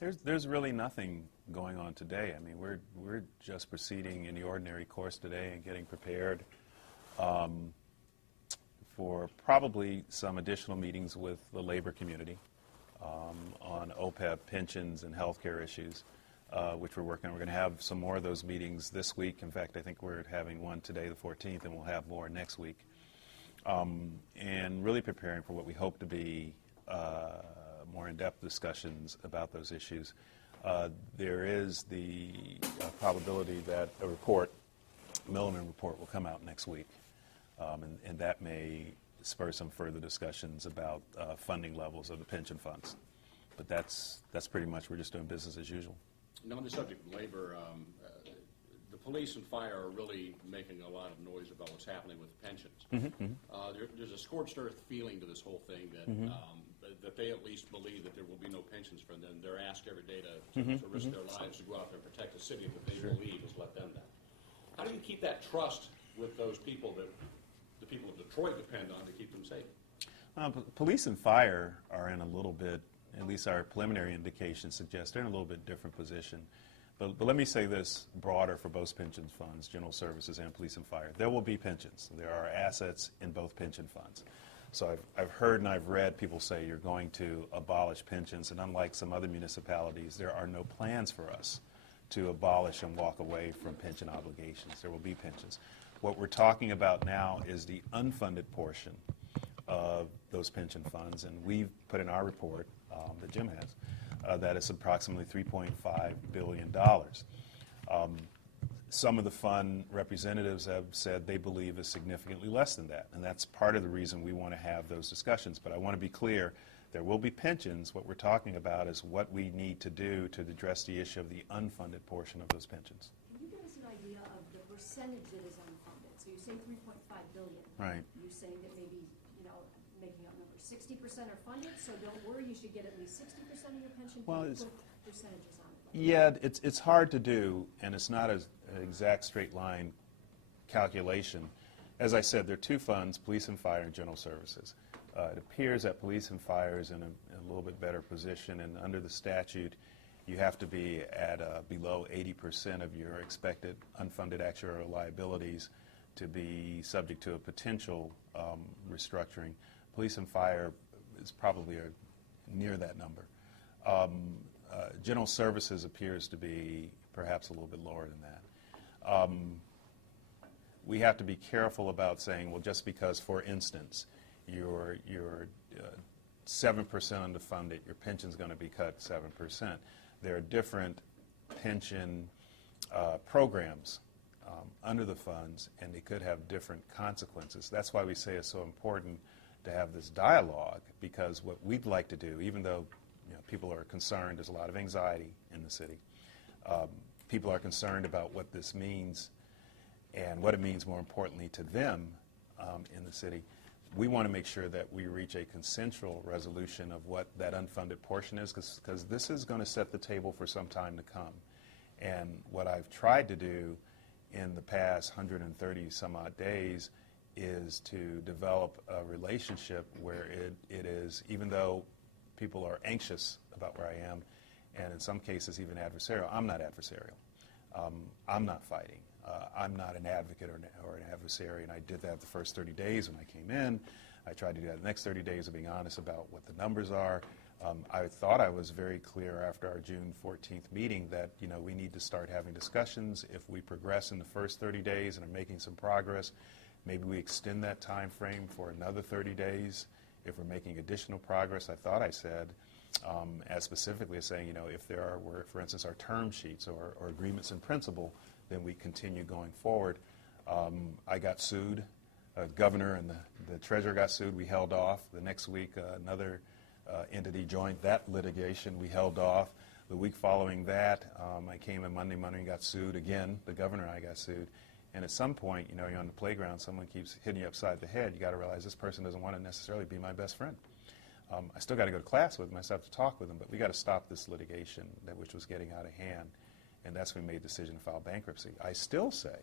There's really nothing going on today. I mean, we're just proceeding in the ordinary course today and getting prepared for probably some additional meetings with the labor community on OPEB pensions and healthcare issues, which we're working on. We're going to have some more of those meetings this week. In fact, I think we're having one today, the 14th, and we'll have more next week. And really preparing for what we hope to be more in-depth discussions about those issues. There is the probability that a report, Milliman report, will come out next week, and that may spur some further discussions about funding levels of the pension funds. But that's pretty much, we're just doing business as usual. Now, on the subject of labor, the police and fire are really making a lot of noise about what's happening with pensions. There's a scorched earth feeling to this whole thing that that they at least believe that there will be no pensions for them. They're asked every day to risk their lives to go out there and protect a city that they believe has let them down. How do you keep that trust with those people that the people of Detroit depend on to keep them safe? Police and fire are in a little bit, at least our preliminary indications suggest, they're in a little bit different position. But let me say this broader for both pension funds, general services and police and fire. There will be pensions. There are assets in both pension funds. So I've heard and I've read people say you're going to abolish pensions, and unlike some other municipalities, there are no plans for us to abolish and walk away from pension obligations. There will be pensions. What we're talking about now is the unfunded portion of those pension funds, and we've put in our report that Jim has that it's approximately $3.5 billion. Some of the fund representatives have said they believe is significantly less than that, and that's part of the reason we want to have those discussions. But I want to be clear, there will be pensions. What we're talking about is what we need to do to address the issue of the unfunded portion of those pensions. Can you give us an idea of the percentage that is unfunded? So you say $3.5 billion. Right. You're saying that maybe, making up numbers, 60% are funded, so don't worry, you should get at least 60% of your pension. Well, Can you it's, put percentages on it? yeah, it's hard to do, and it's not an exact straight line calculation. As I said, there are two funds, police and fire and general services. It appears that police and fire is in a little bit better position, and under the statute, you have to be at below 80% of your expected unfunded actuarial liabilities to be subject to a potential restructuring. Police and fire is probably near that number. General services appears to be perhaps a little bit lower than that. We have to be careful about saying, well, just because, for instance, you're 7% underfunded, your pension's going to be cut 7%. There are different pension programs under the funds, and they could have different consequences. That's why we say it's so important to have this dialogue, because what we'd like to do, even though people are concerned, there's a lot of anxiety in the city. People are concerned about what this means and what it means, more importantly, to them in the city. We want to make sure that we reach a consensual resolution of what that unfunded portion is, because this is going to set the table for some time to come. And what I've tried to do in the past 130 some odd days is to develop a relationship where it is, even though people are anxious about where I am, and in some cases even adversarial, I'm not adversarial. I'm not fighting. I'm not an advocate or an adversary, and I did that the first 30 days when I came in. I tried to do that the next 30 days of being honest about what the numbers are. I thought I was very clear after our June 14th meeting that we need to start having discussions. If we progress in the first 30 days and are making some progress, maybe we extend that time frame for another 30 days. If we're making additional progress, I thought I said, as specifically as saying, if there were, for instance, our term sheets or agreements in principle, then we continue going forward. I got sued. Governor and the treasurer got sued. We held off. The next week, another entity joined that litigation. We held off. The week following that, I came in Monday and got sued again. The governor and I got sued. And at some point, you're on the playground, someone keeps hitting you upside the head. You got to realize this person doesn't want to necessarily be my best friend. I still got to go to class with them. I still have to talk with them, but we got to stop this litigation which was getting out of hand. And that's when we made the decision to file bankruptcy. I still say,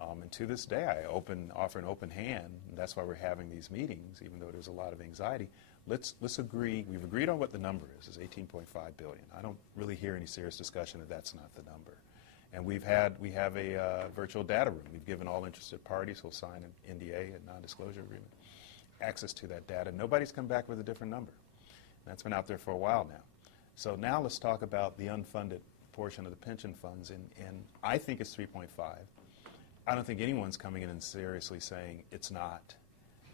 and to this day, I offer an open hand, and that's why we're having these meetings, even though there's a lot of anxiety. let's agree. We've agreed on what the number is 18.5 billion. I don't really hear any serious discussion that that's not the number. And we have a virtual data room. We've given all interested parties who'll sign an NDA, a non-disclosure agreement, access to that data. Nobody's come back with a different number. That's been out there for a while now. So now let's talk about the unfunded portion of the pension funds, and I think it's 3.5. I don't think anyone's coming in and seriously saying it's not.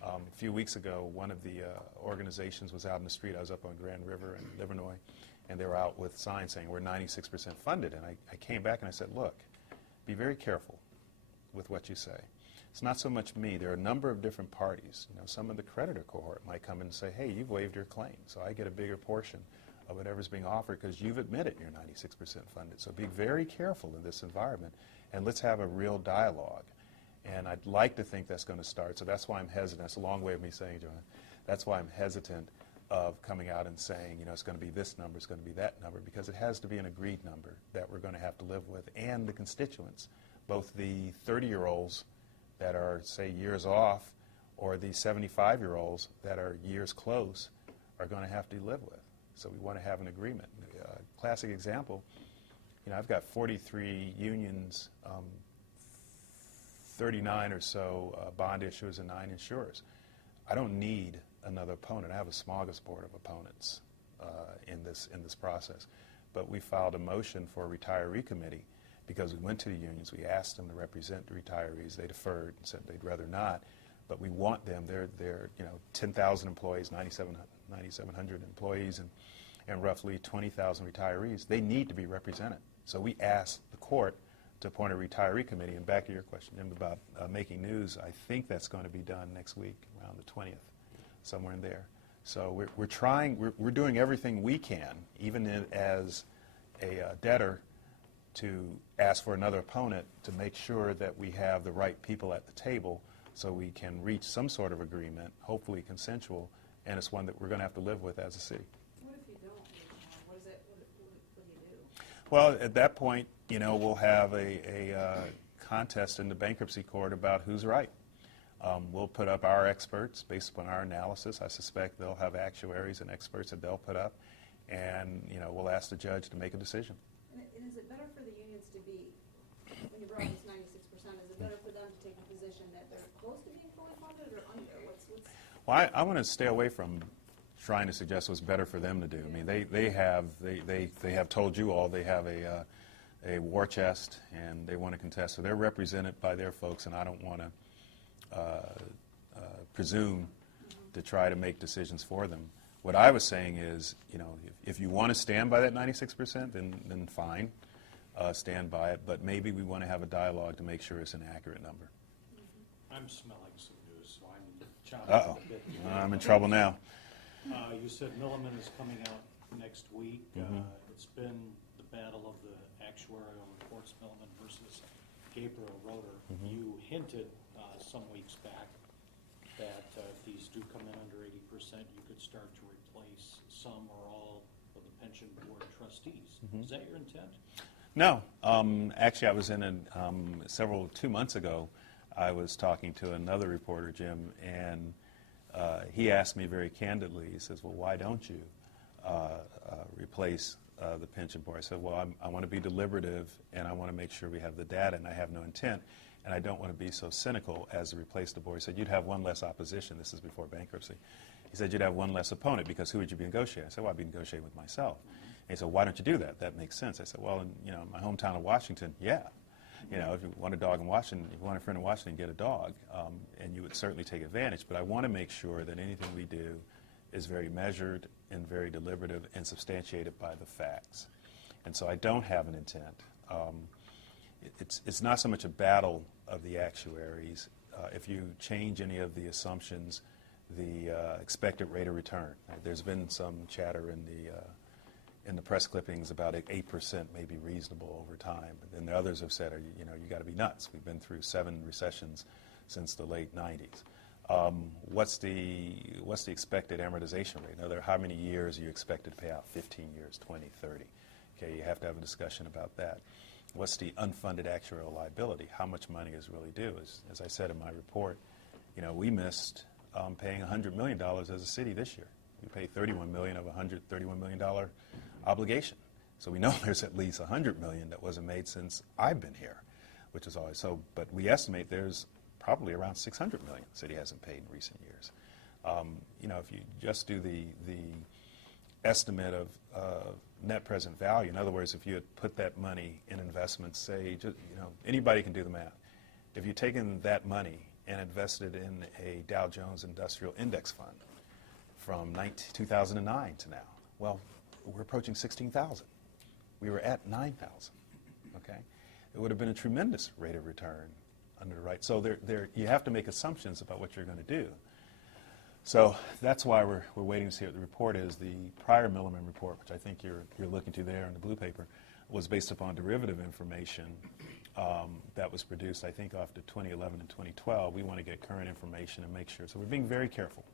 A few weeks ago, one of the organizations was out in the street. I was up on Grand River in Livernois, and they were out with signs saying we're 96% funded. And I came back and I said, look, be very careful with what you say. It's not so much me. There are a number of different parties. You know, some of the creditor cohort might come in and say, hey, you've waived your claim, so I get a bigger portion of whatever's being offered because you've admitted you're 96% funded. So be very careful in this environment, and let's have a real dialogue. And I'd like to think that's going to start. So that's why I'm hesitant. That's a long way of me saying, Joanne, that's why I'm hesitant of coming out and saying, you know, it's going to be this number, it's going to be that number, because it has to be an agreed number that we're going to have to live with. And the constituents, both the 30-year-olds that are, say, years off, or the 75-year-olds that are years close, are going to have to live with. So we want to have an agreement. Classic example, you know, I've got 43 unions, 39 or so bond issuers, and 9 insurers. I don't need another opponent. I have a smorgasbord of opponents in this process. But we filed a motion for a retiree committee because we went to the unions. We asked them to represent the retirees. They deferred and said they'd rather not. But we want them. They're 10,000 employees, 9,700 employees, and roughly 20,000 retirees. They need to be represented. So we asked the court to appoint a retiree committee. And back to your question, Jim, about making news, I think that's going to be done next week, around the 20th, somewhere in there. So we're doing everything we can, even as a debtor, to ask for another opponent to make sure that we have the right people at the table so we can reach some sort of agreement, hopefully consensual, and it's one that we're going to have to live with as a city. What if you don't? What do you do? Well, at that point, you know, we'll have a contest in the bankruptcy court about who's right. We'll put up our experts based upon our analysis. I suspect they'll have actuaries and experts that they'll put up, and you know, we'll ask the judge to make a decision. And is it better for the unions to be, when you brought this 96%, is it better for them to take a position that they're close to being fully funded or under? Well, I want to stay away from trying to suggest what's better for them to do. I mean, they have told you all they have a war chest and they want to contest. So they're represented by their folks, and I don't want to presume to try to make decisions for them. What I was saying is, you know, if you want to stand by that 96%, then fine, stand by it. But maybe we want to have a dialogue to make sure it's an accurate number. I'm smelling some news, so I'm Uh-oh. chomping a bit. I'm in trouble now. You said Milliman is coming out next week. It's been the battle of the actuarial reports, Milliman versus Gabriel Roeder. You hinted some weeks back that if these do come in under 80%, you could start to replace some or all of the pension board trustees. Is that your intent? No. Actually, I was in 2 months ago, I was talking to another reporter, Jim, and he asked me very candidly, he says, well, why don't you replace the pension board? I said, well, I want to be deliberative, and I want to make sure we have the data, and I have no intent, and I don't want to be so cynical as to replace the board. He said, you'd have one less opposition. This is before bankruptcy. He said, you'd have one less opponent, because who would you be negotiating? I said, well, I'd be negotiating with myself. And he said, why don't you do that? That makes sense. I said, well, in my hometown of Washington, yeah. You know, if you want a dog in Washington, if you want a friend in Washington, get a dog, and you would certainly take advantage. But I want to make sure that anything we do is very measured and very deliberative and substantiated by the facts. And so I don't have an intent. It's not so much a battle of the actuaries. If you change any of the assumptions, the expected rate of return. Right? There's been some chatter in the press clippings about 8% may be reasonable over time. And the others have said, you got to be nuts. We've been through 7 recessions since the late 90s. What's the expected amortization rate? In other, how many years are you expected to pay out? 15 years, 20, 30. Okay, you have to have a discussion about that. What's the unfunded actuarial liability? How much money is really due? As I said in my report, we missed paying $100 million as a city this year. We pay $31 million of a $131 million obligation. So we know there's at least $100 million that wasn't made since I've been here, which is always so. But we estimate there's probably around $600 million city hasn't paid in recent years. You know, if you just do the estimate of net present value, in other words, if you had put that money in investments, say, just, you know, anybody can do the math. If you'd taken that money and invested in a Dow Jones Industrial Index fund from 2009 to now, well, we're approaching 16,000. We were at 9,000, okay? It would have been a tremendous rate of return under the right. So you have to make assumptions about what you're going to do. So that's why we're waiting to see what the report is. The prior Milliman report, which I think you're looking to there in the blue paper, was based upon derivative information that was produced, I think, after 2011 and 2012. We want to get current information and make sure. So we're being very careful,